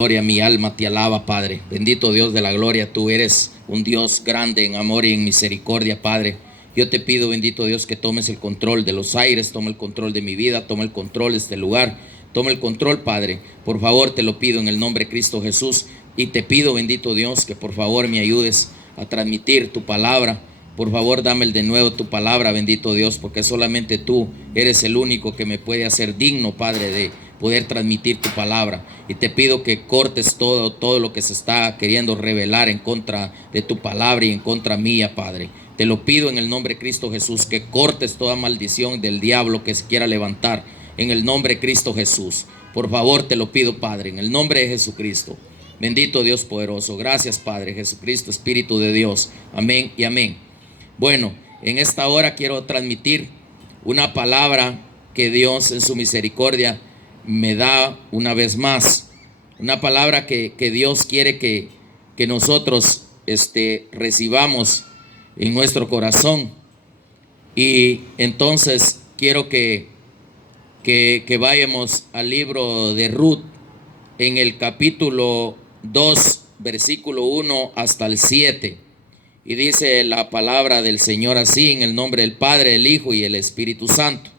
Gloria, mi alma te alaba, Padre. Bendito Dios de la gloria, tú eres un Dios grande en amor y en misericordia, Padre. Yo te pido, bendito Dios, que tomes el control de los aires, toma el control de mi vida, toma el control de este lugar, toma el control, Padre. Por favor, te lo pido en el nombre de Cristo Jesús. Y te pido, bendito Dios, que por favor me ayudes a transmitir tu palabra. Por favor, dame de nuevo tu palabra, bendito Dios, porque solamente tú eres el único que me puede hacer digno, Padre, de poder transmitir tu palabra. Y te pido que cortes todo lo que se está queriendo revelar en contra de tu palabra y en contra mía, Padre. Te lo pido en el nombre de Cristo Jesús, que cortes toda maldición del diablo que se quiera levantar en el nombre de Cristo Jesús. Por favor, te lo pido, Padre, en el nombre de Jesucristo. Bendito Dios poderoso. Gracias, Padre Jesucristo, Espíritu de Dios. Amén y amén. Bueno, en esta hora quiero transmitir una palabra que Dios en su misericordia me da una vez más. Una palabra que Dios quiere que nosotros recibamos en nuestro corazón. Y entonces quiero que vayamos al libro de Ruth en el capítulo 2, versículo 1 hasta el 7. Y dice la palabra del Señor así, en el nombre del Padre, el Hijo y el Espíritu Santo.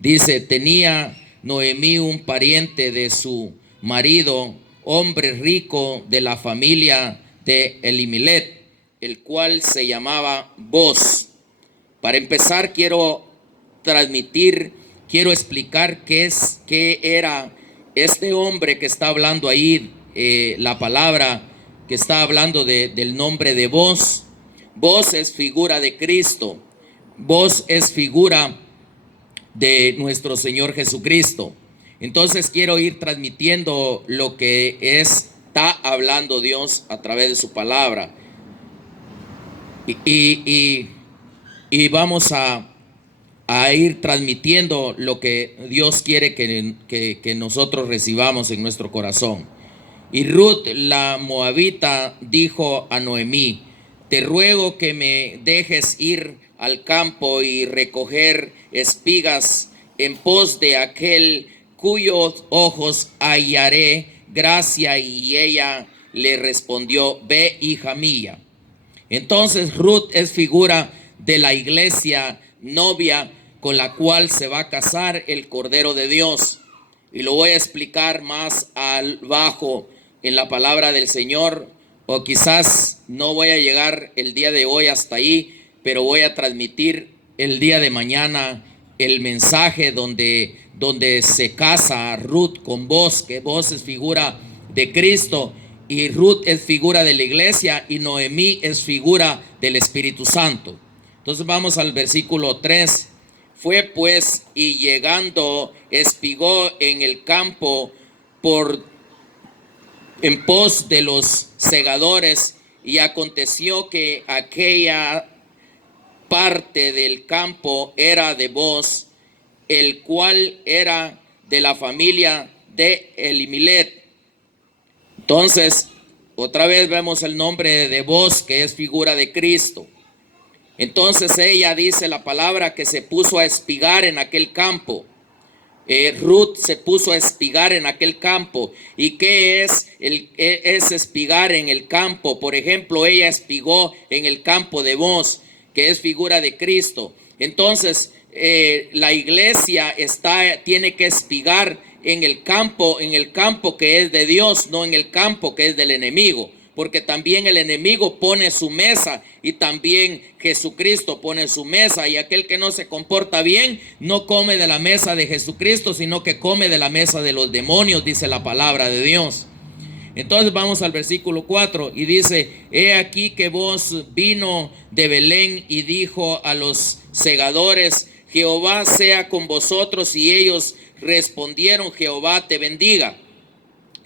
Dice: tenía Noemí un pariente de su marido, hombre rico de la familia de Elimelech, el cual se llamaba Boz. Para empezar, quiero explicar qué era este hombre que está hablando ahí, la palabra que está hablando del nombre de Boz. Boz es figura de Cristo. Boz es figura de nuestro Señor Jesucristo. Entonces quiero ir transmitiendo lo que está hablando Dios a través de su palabra. Y vamos a ir transmitiendo lo que Dios quiere que nosotros recibamos en nuestro corazón. Y Ruth la moabita dijo a Noemí: te ruego que me dejes ir al campo y recoger espigas en pos de aquel cuyos ojos hallaré gracia. Y ella le respondió: ve, hija mía. Entonces Ruth es figura de la iglesia, novia con la cual se va a casar el Cordero de Dios. Y lo voy a explicar más abajo en la palabra del Señor, o quizás no voy a llegar el día de hoy hasta ahí, pero voy a transmitir el día de mañana el mensaje donde se casa Ruth con Boz, que Boz es figura de Cristo y Ruth es figura de la iglesia y Noemí es figura del Espíritu Santo. Entonces vamos al versículo 3. Fue pues y llegando espigó en el campo en pos de los segadores, y aconteció que aquella parte del campo era de Boz, el cual era de la familia de Elimelech. Entonces, otra vez vemos el nombre de Boz, que es figura de Cristo. Entonces ella, dice la palabra, que se puso a espigar en aquel campo. Ruth se puso a espigar en aquel campo. ¿Y qué es espigar en el campo? Por ejemplo, ella espigó en el campo de Boz, que es figura de Cristo. Entonces, la iglesia tiene que espigar en el campo que es de Dios, no en el campo que es del enemigo. Porque también el enemigo pone su mesa y también Jesucristo pone su mesa. Y aquel que no se comporta bien no come de la mesa de Jesucristo, sino que come de la mesa de los demonios, dice la palabra de Dios. Entonces vamos al versículo 4 y dice: he aquí que Boz vino de Belén y dijo a los segadores: Jehová sea con vosotros. Y ellos respondieron: Jehová te bendiga.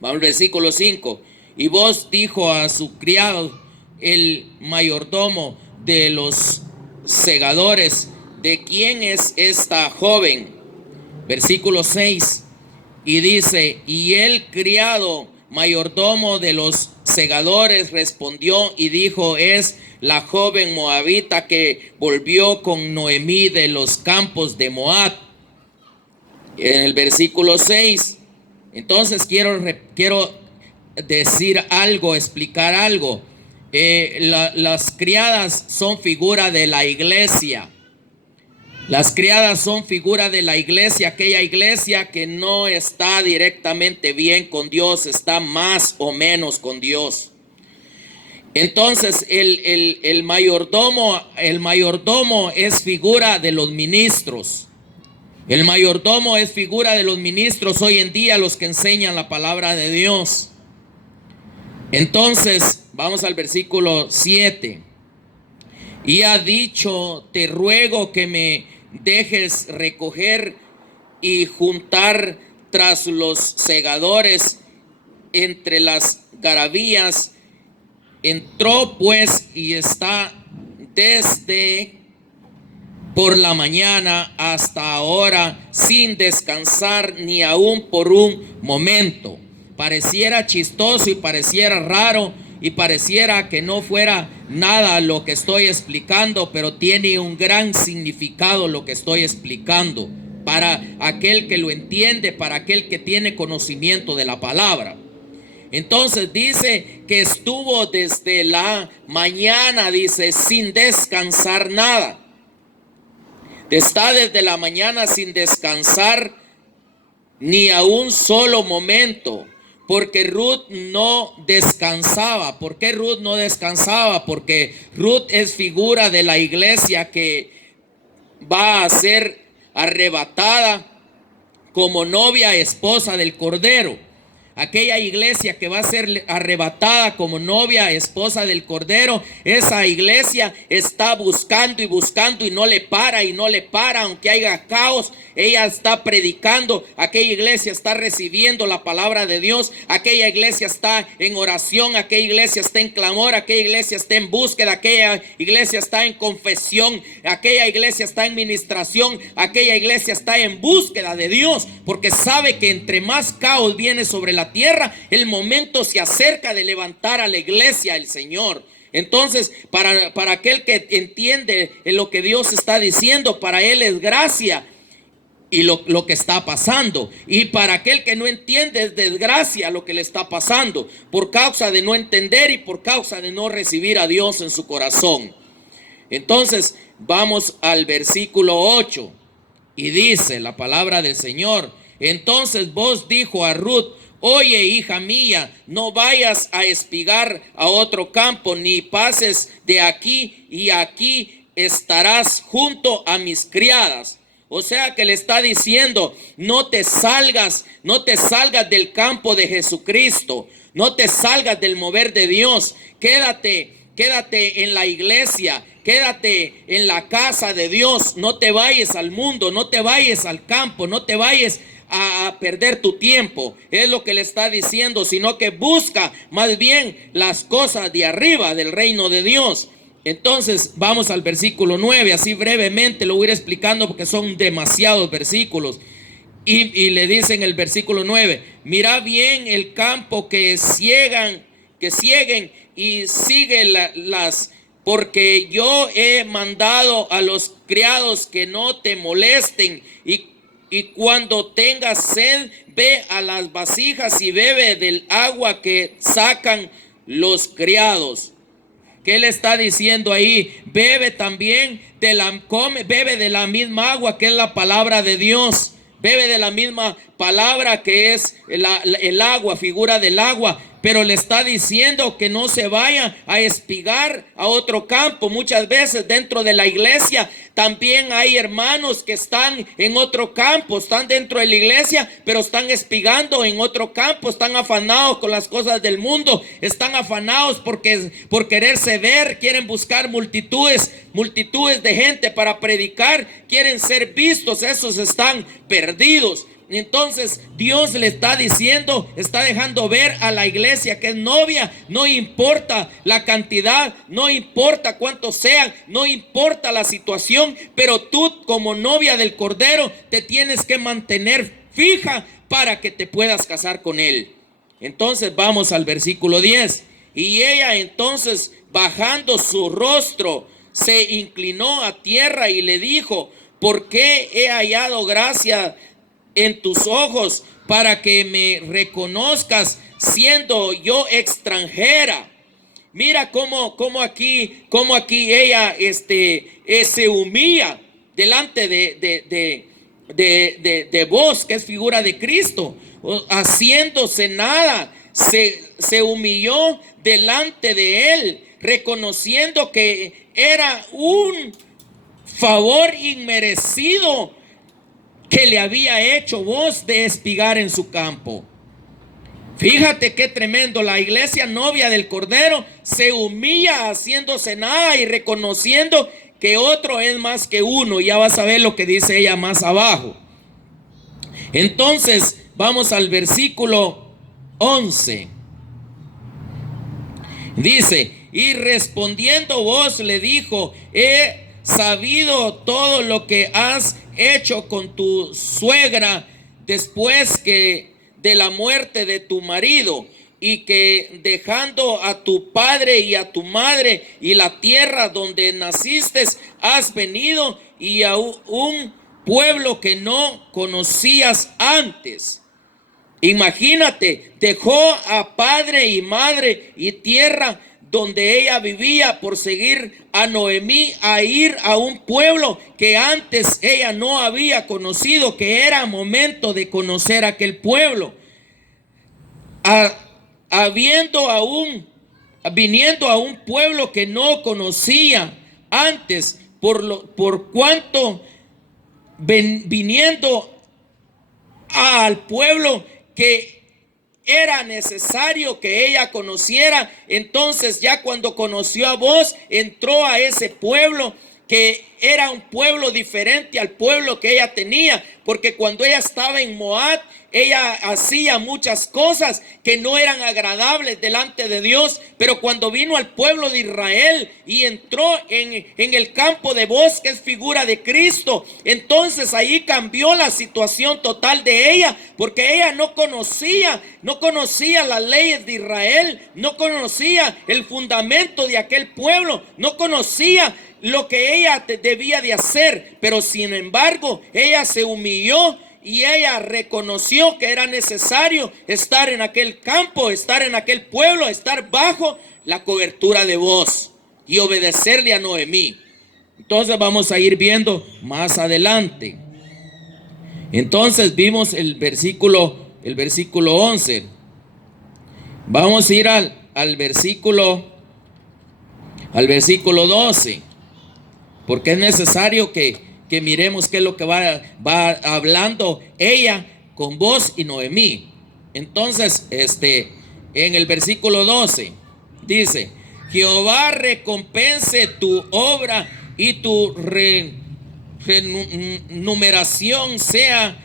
Vamos al versículo 5. Y Boz dijo a su criado, el mayordomo de los segadores: ¿de quién es esta joven? Versículo 6. Y dice: y el criado mayordomo de los segadores respondió y dijo: es la joven moabita que volvió con Noemí de los campos de Moab. En el versículo 6. Entonces quiero decir algo, explicar algo. Las criadas son figura de la iglesia. Las criadas son figura de la iglesia, aquella iglesia que no está directamente bien con Dios, está más o menos con Dios. Entonces el mayordomo es figura de los ministros. El mayordomo es figura de los ministros hoy en día, los que enseñan la palabra de Dios. Entonces, vamos al versículo 7. Y ha dicho: te ruego que me dejes recoger y juntar tras los segadores entre las garavillas. Entró pues y está desde por la mañana hasta ahora sin descansar ni aún por un momento. Pareciera chistoso y pareciera raro y pareciera que no fuera nada lo que estoy explicando, pero tiene un gran significado lo que estoy explicando para aquel que lo entiende, para aquel que tiene conocimiento de la palabra. Entonces dice que estuvo desde la mañana, dice, sin descansar nada. Está desde la mañana sin descansar ni a un solo momento, porque Ruth no descansaba. ¿Por qué Ruth no descansaba? Porque Ruth es figura de la iglesia que va a ser arrebatada como novia esposa del Cordero. Aquella iglesia que va a ser arrebatada como novia esposa del Cordero, esa iglesia está buscando y buscando y no le para, aunque haya caos. Ella está predicando, aquella iglesia está recibiendo la palabra de Dios, aquella iglesia está en oración, aquella iglesia está en clamor, aquella iglesia está en búsqueda, aquella iglesia está en confesión, aquella iglesia está en ministración, aquella iglesia está en búsqueda de Dios, porque sabe que entre más caos viene sobre la tierra, el momento se acerca de levantar a la iglesia el Señor. Entonces, para aquel que entiende lo que Dios está diciendo, para él es gracia y lo que está pasando. Y para aquel que no entiende, es desgracia lo que le está pasando, por causa de no entender y por causa de no recibir a Dios en su corazón. Entonces, vamos al versículo 8 y dice la palabra del Señor: entonces vos dijo a Ruth: oye, hija mía, no vayas a espigar a otro campo, ni pases de aquí, y aquí estarás junto a mis criadas. O sea que le está diciendo: no te salgas del campo de Jesucristo, no te salgas del mover de Dios, quédate en la iglesia, quédate en la casa de Dios, no te vayas al mundo, no te vayas al campo, no te vayas a perder tu tiempo. Es lo que le está diciendo, sino que busca más bien las cosas de arriba del reino de Dios. Entonces vamos al versículo 9, así brevemente lo voy a ir explicando porque son demasiados versículos. Y le dice en el versículo 9: mira bien el campo que cieguen y síguelas, porque yo he mandado a los criados que no te molesten, y cuando tengas sed, ve a las vasijas y bebe del agua que sacan los criados. ¿Qué le está diciendo ahí? Bebe también bebe de la misma agua que es la palabra de Dios. Bebe de la misma palabra que es el agua, figura del agua. Pero le está diciendo que no se vaya a espigar a otro campo. Muchas veces dentro de la iglesia también hay hermanos que están en otro campo, están dentro de la iglesia, pero están espigando en otro campo, están afanados con las cosas del mundo, están afanados por quererse ver, quieren buscar multitudes de gente para predicar, quieren ser vistos, esos están perdidos. Entonces Dios le está diciendo, está dejando ver a la iglesia que es novia. No importa la cantidad, no importa cuántos sean, no importa la situación, pero tú como novia del Cordero te tienes que mantener fija para que te puedas casar con él. Entonces vamos al versículo 10. Y ella entonces, bajando su rostro, se inclinó a tierra y le dijo: ¿por qué he hallado gracia en tus ojos para que me reconozcas siendo yo extranjera. Mira cómo aquí ella se humilla delante de vos, que es figura de Cristo, haciéndose nada, se humilló delante de él, reconociendo que era un favor inmerecido que le había hecho vos de espigar en su campo. Fíjate qué tremendo. La iglesia novia del Cordero se humilla haciéndose nada y reconociendo que otro es más que uno. Ya vas a ver lo que dice ella más abajo. Entonces vamos al versículo 11. Dice: y respondiendo vos le dijo: he sabido todo lo que has hecho con tu suegra después que de la muerte de tu marido, y que dejando a tu padre y a tu madre y la tierra donde naciste, has venido y a un pueblo que no conocías antes. Imagínate, dejó a padre y madre y tierra donde ella vivía por seguir a Noemí a ir a un pueblo que antes ella no había conocido, que era momento de conocer aquel pueblo. Viniendo a un pueblo que no conocía antes, por cuanto viniendo al pueblo que era necesario que ella conociera. Entonces ya cuando conoció a vos, entró a ese pueblo que era un pueblo diferente al pueblo que ella tenía, porque cuando ella estaba en Moab, ella hacía muchas cosas que no eran agradables delante de Dios, pero cuando vino al pueblo de Israel y entró en el campo de voz, que es figura de Cristo, entonces ahí cambió la situación total de ella, porque ella no conocía las leyes de Israel, no conocía el fundamento de aquel pueblo, no conocía lo que ella debía de hacer, pero sin embargo ella se humilló y ella reconoció que era necesario estar en aquel campo, estar en aquel pueblo, estar bajo la cobertura de voz y obedecerle a Noemí. Entonces vamos a ir viendo más adelante. Entonces vimos el versículo 11. Vamos a ir al versículo 12. Porque es necesario que miremos qué es lo que va hablando ella con vos y Noemí. Entonces, en el versículo 12 dice: Jehová recompense tu obra y tu renumeración sea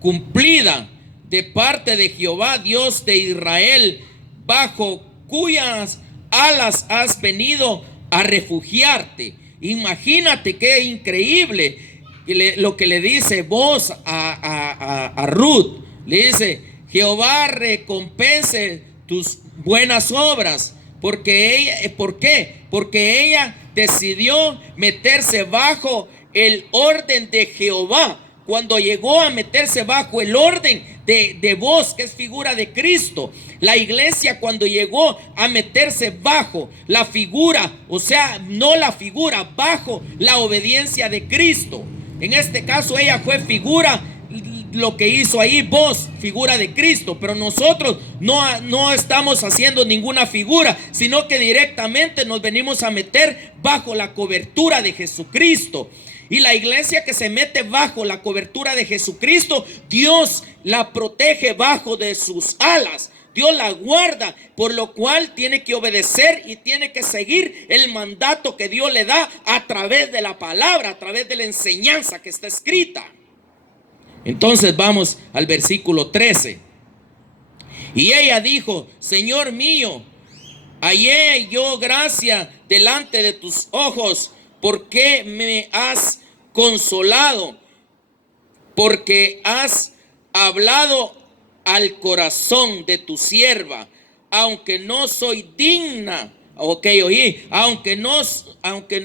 cumplida de parte de Jehová, Dios de Israel, bajo cuyas alas has venido a refugiarte. Imagínate qué increíble lo que le dice vos a Ruth. Le dice: Jehová recompense tus buenas obras. Porque ella, ¿por qué? Porque ella decidió meterse bajo el orden de Jehová. Cuando llegó a meterse bajo el orden de vos, que es figura de Cristo, la iglesia cuando llegó a meterse bajo la figura, o sea, no la figura, bajo la obediencia de Cristo. En este caso ella fue figura, lo que hizo ahí vos, figura de Cristo, pero nosotros no estamos haciendo ninguna figura, sino que directamente nos venimos a meter bajo la cobertura de Jesucristo. Y la iglesia que se mete bajo la cobertura de Jesucristo, Dios la protege bajo de sus alas. Dios la guarda, por lo cual tiene que obedecer y tiene que seguir el mandato que Dios le da a través de la palabra, a través de la enseñanza que está escrita. Entonces vamos al versículo 13. Y ella dijo: Señor mío, hallé yo gracia delante de tus ojos, porque me has consolado, porque has hablado al corazón de tu sierva, aunque no soy digna, aunque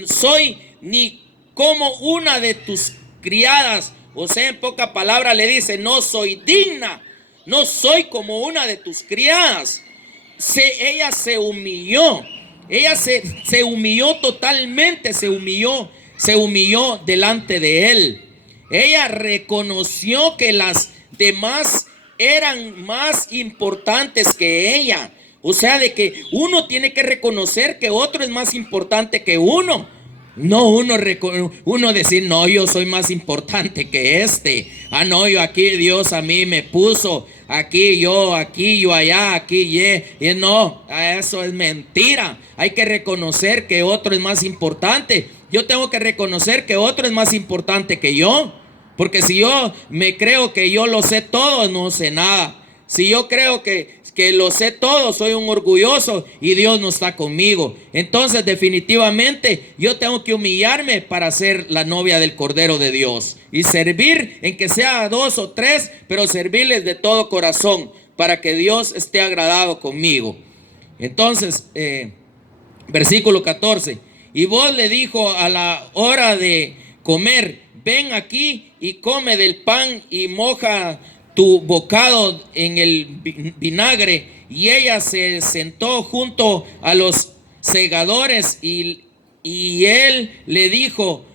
soy ni como una de tus criadas, O sea, en pocas palabras le dice: no soy digna, no soy como una de tus criadas. Ella se humilló, ella se humilló totalmente, se humilló delante de él. Ella reconoció que las demás eran más importantes que ella. O sea, de que uno tiene que reconocer que otro es más importante que uno. No uno decir: no, yo soy más importante que este. Ah, no, yo aquí, Dios a mí me puso. Aquí, yo allá, aquí, y no, eso es mentira. Hay que reconocer que otro es más importante. Yo tengo que reconocer que otro es más importante que yo. Porque si yo me creo que yo lo sé todo, no sé nada. Si yo creo que lo sé todo, soy un orgulloso y Dios no está conmigo. Entonces definitivamente yo tengo que humillarme para ser la novia del Cordero de Dios y servir, en que sea 2 o 3, pero servirles de todo corazón para que Dios esté agradado conmigo. Entonces, versículo 14: y vos le dijo a la hora de comer: ven aquí y come del pan y moja tu bocado en el vinagre. Y ella se sentó junto a los segadores y él le dijo,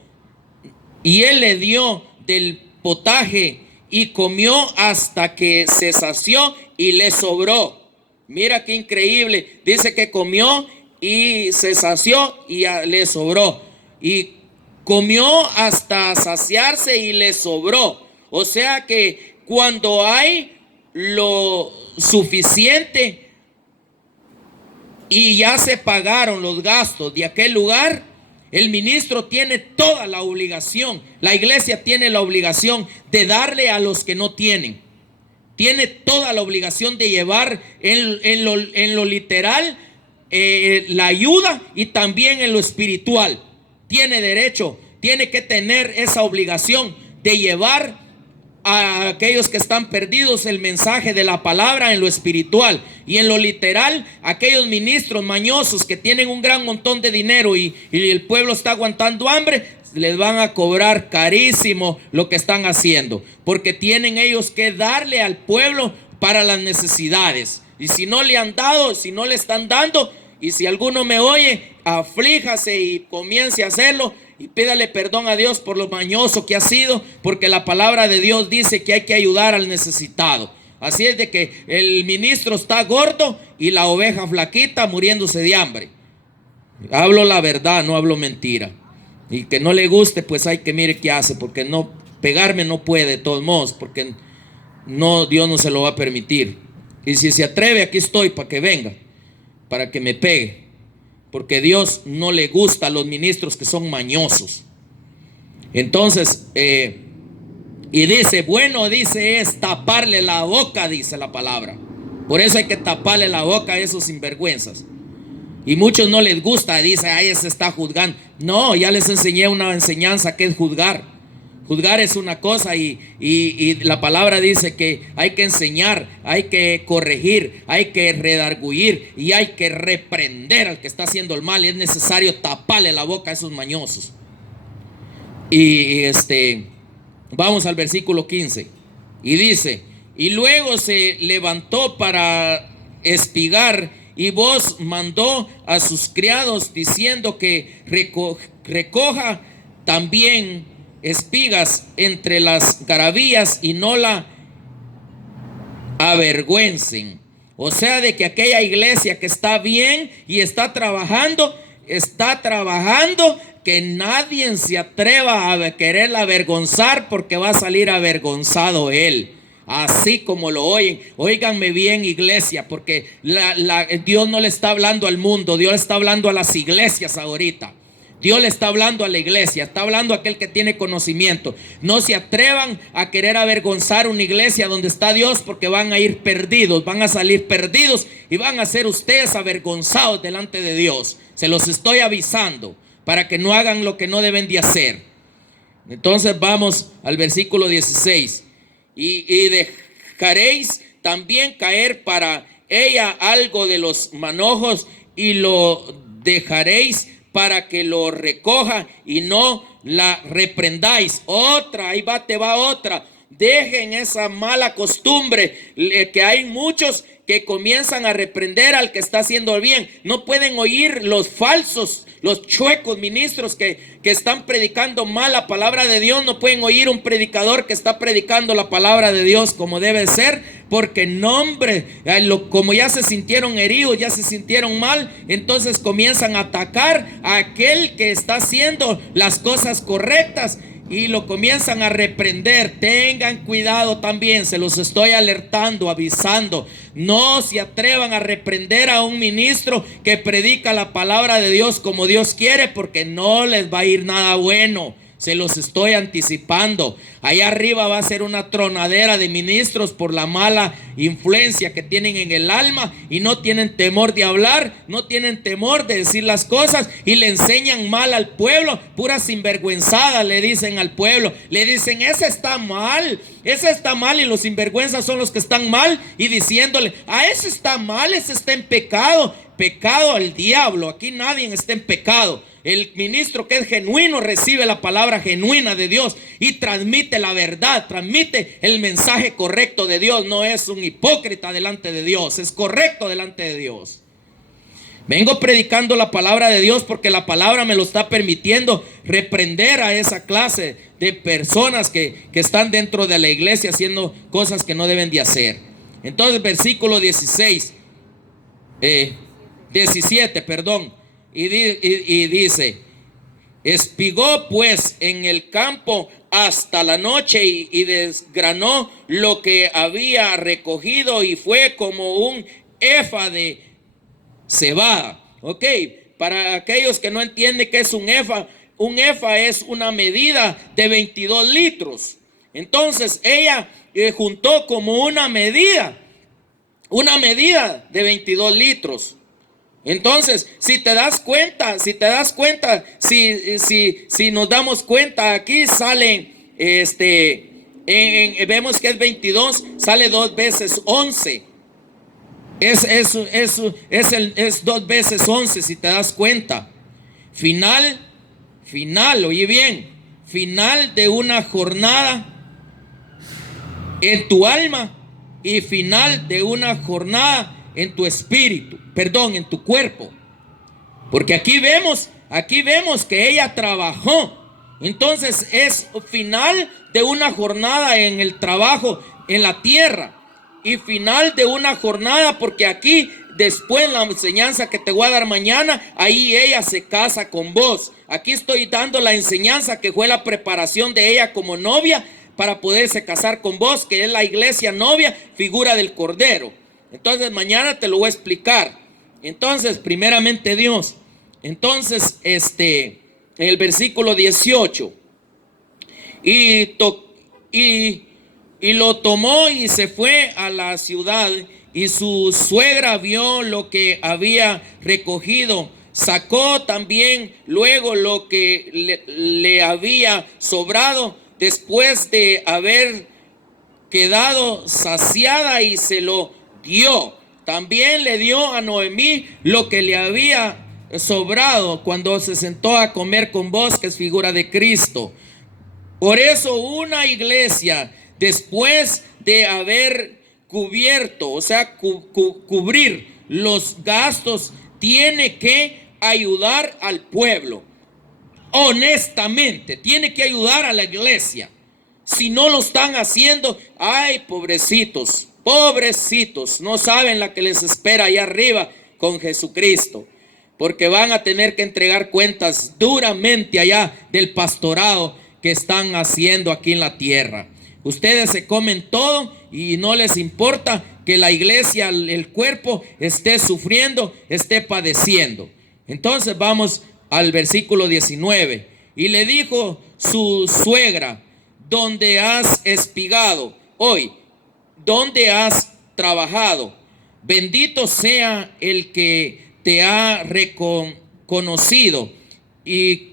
y él le dio del potaje y comió hasta que se sació y le sobró. Mira qué increíble. Dice que comió y se sació y le sobró. Y comió hasta saciarse y le sobró. O sea que cuando hay lo suficiente y ya se pagaron los gastos de aquel lugar, el ministro tiene toda la obligación, la iglesia tiene la obligación de darle a los que no tienen. Tiene toda la obligación de llevar en lo literal la ayuda, y también en lo espiritual. Tiene derecho, tiene que tener esa obligación de llevar a aquellos que están perdidos el mensaje de la palabra en lo espiritual. Y en lo literal, aquellos ministros mañosos que tienen un gran montón de dinero y el pueblo está aguantando hambre, les van a cobrar carísimo lo que están haciendo, porque tienen ellos que darle al pueblo para las necesidades. Y si no le han dado, si no le están dando, y si alguno me oye, aflíjase y comience a hacerlo y pídale perdón a Dios por lo mañoso que ha sido, porque la palabra de Dios dice que hay que ayudar al necesitado. Así es de que el ministro está gordo y la oveja flaquita muriéndose de hambre. Hablo la verdad, no hablo mentira. Y que no le guste, pues hay que mire qué hace, porque no pegarme no puede de todos modos, porque no, Dios no se lo va a permitir. Y si se atreve, aquí estoy para que venga, para que me pegue, porque Dios no le gusta a los ministros que son mañosos. Entonces, y dice, bueno, dice, es taparle la boca, dice la palabra. Por eso hay que taparle la boca a esos sinvergüenzas. Y muchos no les gusta, dice, ahí se está juzgando. No, ya les enseñé una enseñanza que es juzgar. Juzgar es una cosa y la palabra dice que hay que enseñar, hay que corregir, hay que redarguir y hay que reprender al que está haciendo el mal. Y es necesario taparle la boca a esos mañosos. Vamos al versículo 15. Y dice, y luego se levantó para espigar, y vos mandó a sus criados diciendo que recoja también espigas entre las garavillas y no la avergüencen. O sea, de que aquella iglesia que está bien y está trabajando, que nadie se atreva a quererla avergonzar, porque va a salir avergonzado él. Así como lo oyen, óiganme bien, iglesia, porque Dios no le está hablando al mundo, Dios le está hablando a las iglesias ahorita. Dios le está hablando a la iglesia, está hablando a aquel que tiene conocimiento. No se atrevan a querer avergonzar una iglesia donde está Dios, porque van a ir perdidos, van a salir perdidos y van a ser ustedes avergonzados delante de Dios. Se los estoy avisando para que no hagan lo que no deben de hacer. Entonces vamos al versículo 16. Y dejaréis también caer para ella algo de los manojos y lo dejaréis para que lo recoja y no la reprendáis. Otra, ahí va, te va otra. Dejen esa mala costumbre, que hay muchos que comienzan a reprender al que está haciendo el bien. No pueden oír los falsos, los chuecos ministros que están predicando mal la palabra de Dios. No pueden oír un predicador que está predicando la palabra de Dios como debe ser, porque como ya se sintieron heridos, ya se sintieron mal, entonces comienzan a atacar a aquel que está haciendo las cosas correctas y lo comienzan a reprender. Tengan cuidado también, se los estoy alertando, avisando. No se atrevan a reprender a un ministro que predica la palabra de Dios como Dios quiere, porque no les va a ir nada bueno. Se los estoy anticipando. Allá arriba va a ser una tronadera de ministros por la mala influencia que tienen en el alma y no tienen temor de hablar, no tienen temor de decir las cosas y le enseñan mal al pueblo. Pura sinvergüenzada le dicen al pueblo. Le dicen, ese está mal y los sinvergüenzas son los que están mal, y diciéndole, ese está mal, ese está en pecado. Pecado al diablo, aquí nadie está en pecado. El ministro que es genuino recibe la palabra genuina de Dios y transmite la verdad, transmite el mensaje correcto de Dios. No es un hipócrita delante de Dios, es correcto delante de Dios. Vengo predicando la palabra de Dios porque la palabra me lo está permitiendo reprender a esa clase de personas que están dentro de la iglesia haciendo cosas que no deben de hacer. Entonces, versículo 17, y dice: espigó pues en el campo hasta la noche y desgranó lo que había recogido, y fue como un efa de cebada. Ok, para aquellos que no entienden qué es un efa es una medida de 22 litros. Entonces ella juntó como una medida de 22 litros. Entonces, si nos damos cuenta, aquí salen, vemos que es 22, sale 2 veces 11. Es 2 veces 11, si te das cuenta. Final, oye bien, final de una jornada en tu alma y final de una jornada en tu espíritu, en tu cuerpo. Porque aquí vemos que ella trabajó. Entonces es final de una jornada en el trabajo en la tierra y final de una jornada, porque aquí después la enseñanza que te voy a dar mañana, ahí ella se casa con vos. Aquí estoy dando la enseñanza que fue la preparación de ella como novia para poderse casar con vos, que es la iglesia novia, figura del Cordero. Entonces mañana te lo voy a explicar. Entonces, primeramente Dios. Entonces, el versículo 18. Y lo tomó y se fue a la ciudad, y su suegra vio lo que había recogido. Sacó también luego lo que le había sobrado después de haber quedado saciada, y se lo dio. También le dio a Noemí lo que le había sobrado cuando se sentó a comer con vos, que es figura de Cristo. Por eso una iglesia, después de haber cubierto, o sea, cubrir los gastos, tiene que ayudar al pueblo. Honestamente, tiene que ayudar a la iglesia. Si no lo están haciendo, ay, pobrecitos, no saben la que les espera allá arriba con Jesucristo, porque van a tener que entregar cuentas duramente allá del pastorado que están haciendo aquí en la tierra. Ustedes se comen todo y no les importa que la iglesia, el cuerpo, esté sufriendo, esté padeciendo. Entonces vamos al versículo 19. Y le dijo su suegra: ¿dónde has espigado hoy? ¿Dónde has trabajado? Bendito sea el que te ha reconocido. Y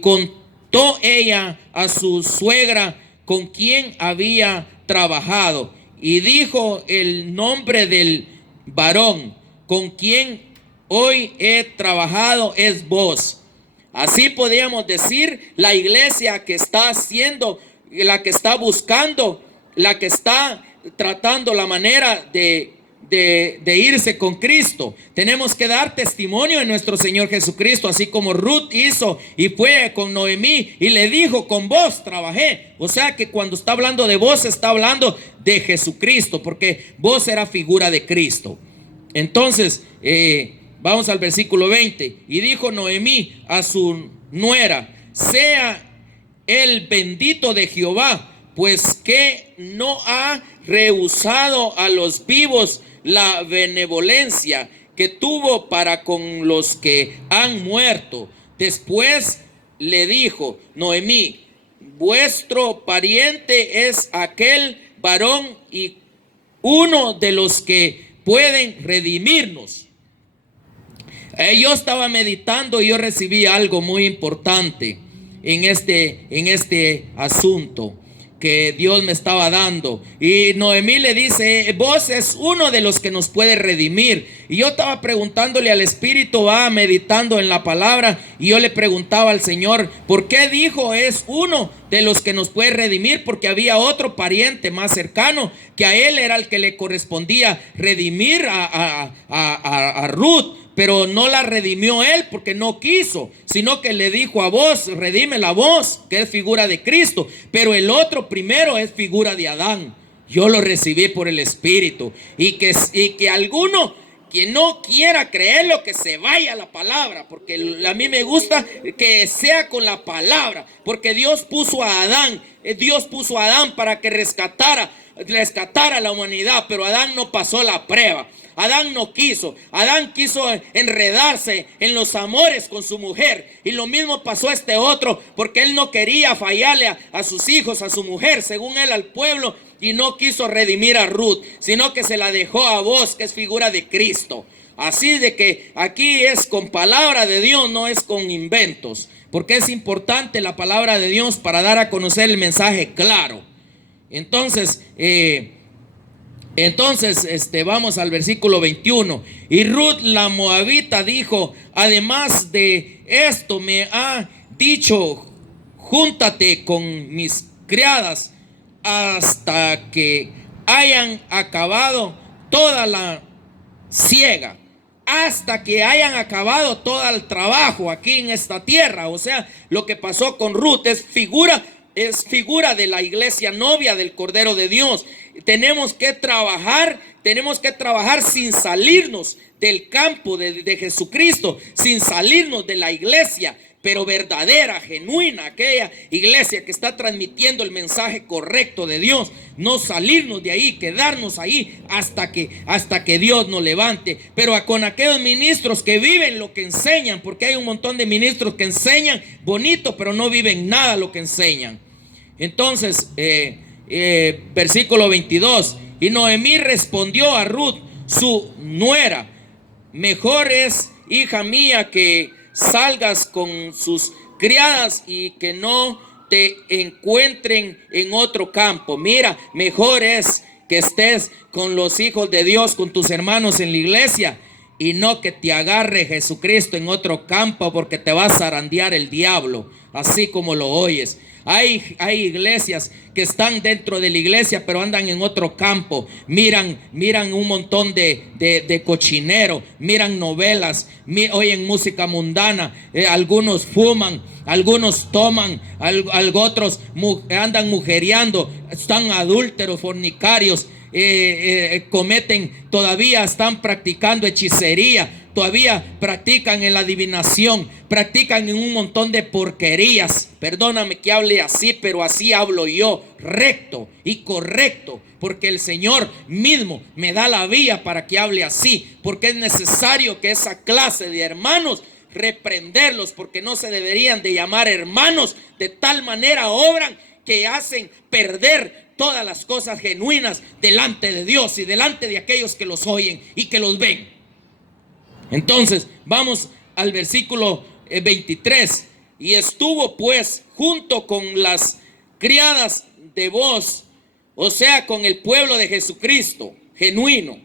contó ella a su suegra con quien había trabajado, y dijo el nombre del varón con quien hoy he trabajado es vos. Así podríamos decir la iglesia que está haciendo, la que está buscando, la que está tratando la manera de irse con Cristo. Tenemos que dar testimonio de nuestro Señor Jesucristo, así como Ruth hizo y fue con Noemí y le dijo: con vos trabajé. O sea que cuando está hablando de vos, está hablando de Jesucristo, porque vos era figura de Cristo. Entonces vamos al versículo 20. Y dijo Noemí a su nuera: sea el bendito de Jehová, pues que no ha rehusado a los vivos la benevolencia que tuvo para con los que han muerto. Después le dijo Noemí: vuestro pariente es aquel varón y uno de los que pueden redimirnos. Yo estaba meditando y yo recibí algo muy importante en este asunto que Dios me estaba dando. Y Noemí le dice: vos es uno de los que nos puede redimir. Y yo estaba preguntándole al Espíritu, meditando en la palabra, y yo le preguntaba al Señor: ¿por qué dijo es uno de los que nos puede redimir? Porque había otro pariente más cercano que a él era el que le correspondía redimir a Ruth. Pero no la redimió él porque no quiso, sino que le dijo a vos: redime la voz, que es figura de Cristo. Pero el otro primero es figura de Adán. Yo lo recibí por el Espíritu. Y que alguno que no quiera creerlo, que se vaya a la palabra, porque a mí me gusta que sea con la palabra, porque Dios puso a Adán para que rescatara a la humanidad, pero Adán no pasó la prueba. Adán no quiso. Adán quiso enredarse en los amores con su mujer. Y lo mismo pasó a este otro, porque él no quería fallarle a sus hijos, a su mujer, según él al pueblo, y no quiso redimir a Ruth, sino que se la dejó a vos, que es figura de Cristo. Así de que aquí es con palabra de Dios, no es con inventos, porque es importante la palabra de Dios para dar a conocer el mensaje claro. Entonces vamos al versículo 21. Y Ruth la moabita dijo: además de esto me ha dicho: júntate con mis criadas hasta que hayan acabado toda la siega, hasta que hayan acabado todo el trabajo aquí en esta tierra. O sea, lo que pasó con Ruth es figura de la iglesia novia del Cordero de Dios. Tenemos que trabajar sin salirnos del campo de Jesucristo, sin salirnos de la iglesia, pero verdadera, genuina, aquella iglesia que está transmitiendo el mensaje correcto de Dios. No salirnos de ahí, quedarnos ahí hasta que Dios nos levante. Pero con aquellos ministros que viven lo que enseñan, porque hay un montón de ministros que enseñan bonito, pero no viven nada lo que enseñan. Entonces, versículo 22. Y Noemí respondió a Ruth, su nuera: mejor es, hija mía, que salgas con sus criadas y que no te encuentren en otro campo. Mira, mejor es que estés con los hijos de Dios, con tus hermanos en la iglesia, y no que te agarre Jesucristo en otro campo, porque te va a zarandear el diablo, así como lo oyes. Hay iglesias que están dentro de la iglesia, pero andan en otro campo. Miran un montón de cochinero, miran novelas, oyen música mundana. Algunos fuman, algunos toman, otros andan mujeriando, están adúlteros, fornicarios. Todavía están practicando hechicería, todavía practican en la adivinación, practican en un montón de porquerías. Perdóname que hable así, pero así hablo yo, recto y correcto, porque el Señor mismo me da la vía para que hable así, porque es necesario que esa clase de hermanos reprenderlos, porque no se deberían de llamar hermanos. De tal manera obran que hacen perder todas las cosas genuinas delante de Dios y delante de aquellos que los oyen y que los ven. Entonces vamos al versículo 23. Y estuvo pues junto con las criadas de vos, o sea, con el pueblo de Jesucristo genuino,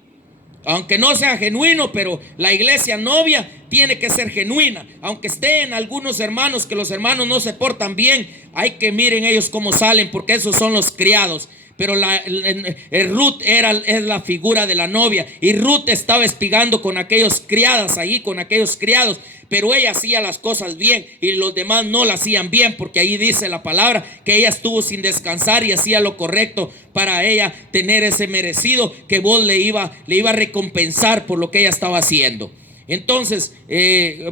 Aunque no sea genuino, pero la iglesia novia tiene que ser genuina. Aunque estén algunos hermanos que los hermanos no se portan bien, hay que miren ellos cómo salen, porque esos son los criados. Pero Ruth es la figura de la novia, y Ruth estaba espigando con aquellos criadas ahí, con aquellos criados, pero ella hacía las cosas bien y los demás no las hacían bien, porque ahí dice la palabra que ella estuvo sin descansar y hacía lo correcto para ella tener ese merecido que vos le iba a recompensar por lo que ella estaba haciendo. Entonces,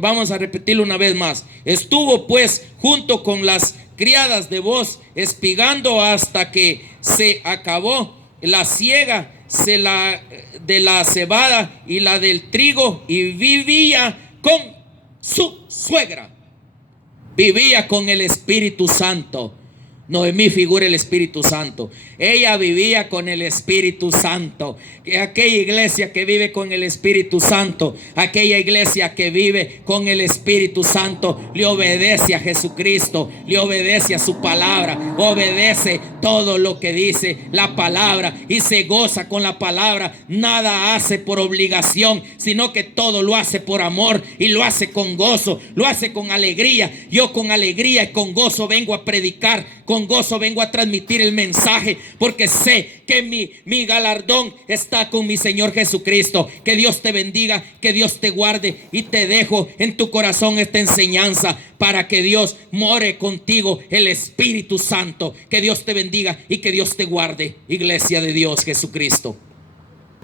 vamos a repetirlo una vez más. Estuvo pues junto con las criadas de Booz espigando hasta que se acabó la siega de la cebada y la del trigo, y vivía con su suegra. Vivía con el Espíritu Santo. Noemí figura el Espíritu Santo. Ella vivía con el Espíritu Santo. Aquella iglesia que vive con el Espíritu Santo, aquella iglesia que vive con el Espíritu Santo, le obedece a Jesucristo, le obedece a su palabra, obedece todo lo que dice la palabra y se goza con la palabra. Nada hace por obligación, sino que todo lo hace por amor, y lo hace con gozo, lo hace con alegría. Yo con alegría y con gozo vengo a predicar, con gozo vengo a transmitir el mensaje, porque sé que mi galardón está con mi Señor Jesucristo. Que Dios te bendiga, que Dios te guarde, y te dejo en tu corazón esta enseñanza para que Dios more contigo el Espíritu Santo. Que Dios te bendiga y que Dios te guarde, iglesia de Dios Jesucristo.